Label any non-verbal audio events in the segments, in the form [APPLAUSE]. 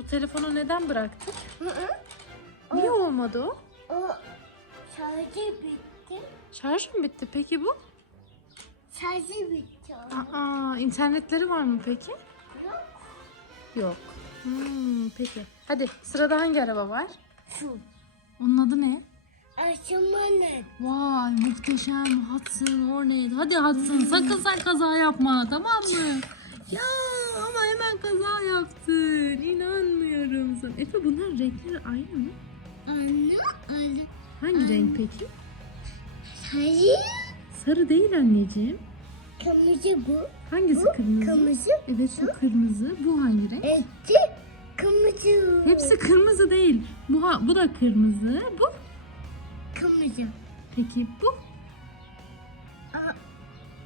bu telefonu neden bıraktık? Hı hı. Niye olmadı o? O şarjı bitti. Şarj mı bitti peki bu? Şarjı bitti. Aa, internetleri var mı peki? Yok. Yok. Hmm, peki. Hadi sırada hangi araba var? Şu. Onun adı ne? Aşamanın. Vay muhteşem Hudson Hornet. Hadi Hudson sakın sen kaza yapma tamam mı? Ya Efe bunların renkleri aynı mı? Anne, anne. Hangi renk peki? Şarjı Sarı değil anneciğim. kırmızı bu. Hangisi Bu kırmızı? kırmızı. Evet şu kırmızı. Bu hangi renk? Eti kırmızı. Hepsi kırmızı değil. Bu, bu da kırmızı. Bu kırmızı. peki bu Aa,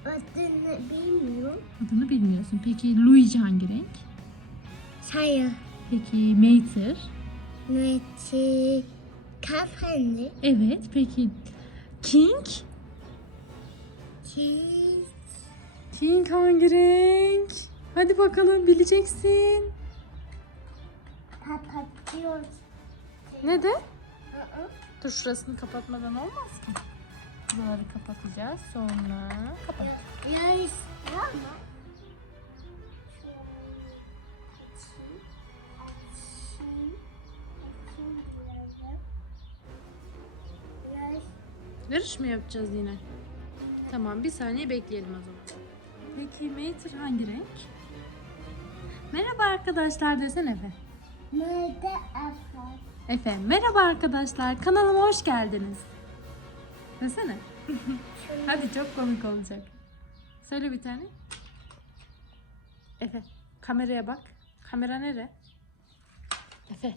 adını bilmiyorum. adını bilmiyorsun. Peki Luigi hangi renk? Sayı. Peki Mater. Neti. Kafani. Evet. Peki King? Çiz. King hangi renk? Hadi bakalım bileceksin. Kapatıyoruz. Ne de? Dur şurasını kapatmadan olmaz ki. Buraları kapatacağız. Sonra kapat. Yarış var Yarış mı yapacağız yine? Tamam bir saniye bekleyelim o zaman. Peki Mater hangi renk? Merhaba arkadaşlar desene Efe. Nerede afar? Efe merhaba arkadaşlar kanalıma hoş geldiniz. Desene. [LAUGHS] Hadi çok komik olacak. Söyle bir tane. Efe kameraya bak. Kamera nere? Efe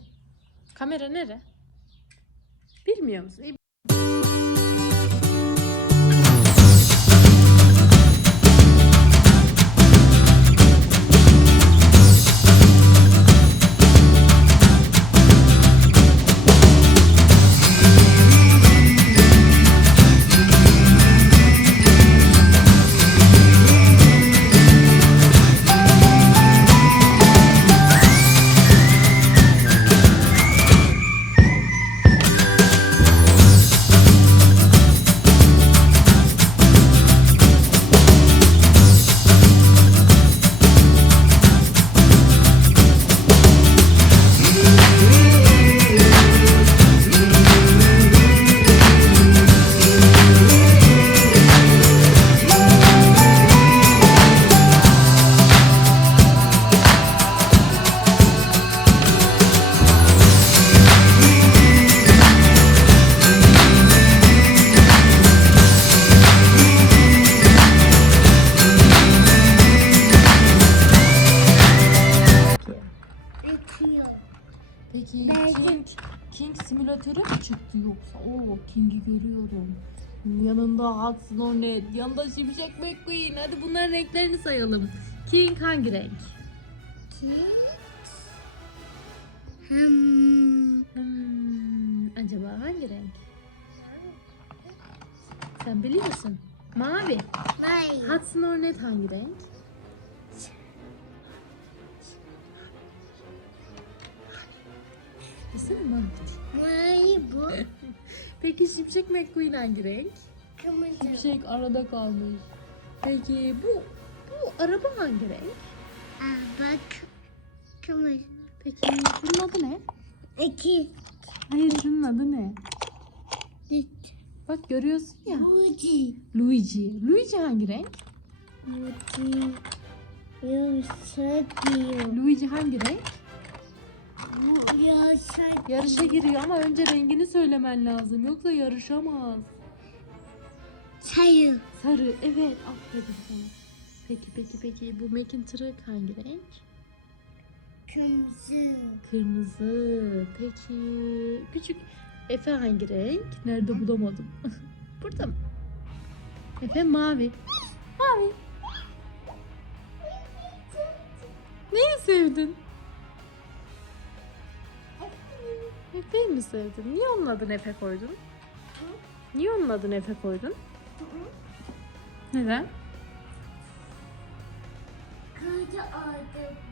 kamera nere? Bilmiyor musun? King simülatörü mü çıktı yoksa? Oo King'i görüyorum. Yanında Hudson Hornet, yanında Şimşek McQueen. Hadi bunların renklerini sayalım. King hangi renk? Ki. Hmm. Hmm, acaba hangi renk? Sen biliyorsun. Mavi. May. Hudson Hornet hangi renk? Desene mavi. May bu. [LAUGHS] Peki Şimşek McQueen hangi renk? Kırmızı. Şimşek arada kalmış. Peki bu bu araba hangi renk? Aa, bak. Kırmızı. Peki bunun adı ne? İki. Hayır şunun adı ne? Üç. Bak görüyorsun ya. Uci. Luigi. Luigi hangi renk? Yumuşatıyor. Luigi hangi renk? Yumuşak. Yarışa giriyor ama önce rengini söylemen lazım. Yoksa yarışamaz. Sayı. Sarı. Evet. Aferin sana. Peki peki peki bu Mac'in tırık hangi renk? Kırmızı. Kırmızı. Peki küçük Efe hangi renk? Nerede bulamadım. [LAUGHS] Burada mı? Efe mavi. Mavi. Neyi sevdin? Mi sevdin? Niye onun adını Efe koydun? Niye onun adını Efe koydun? Neden? Kırmızı oldu.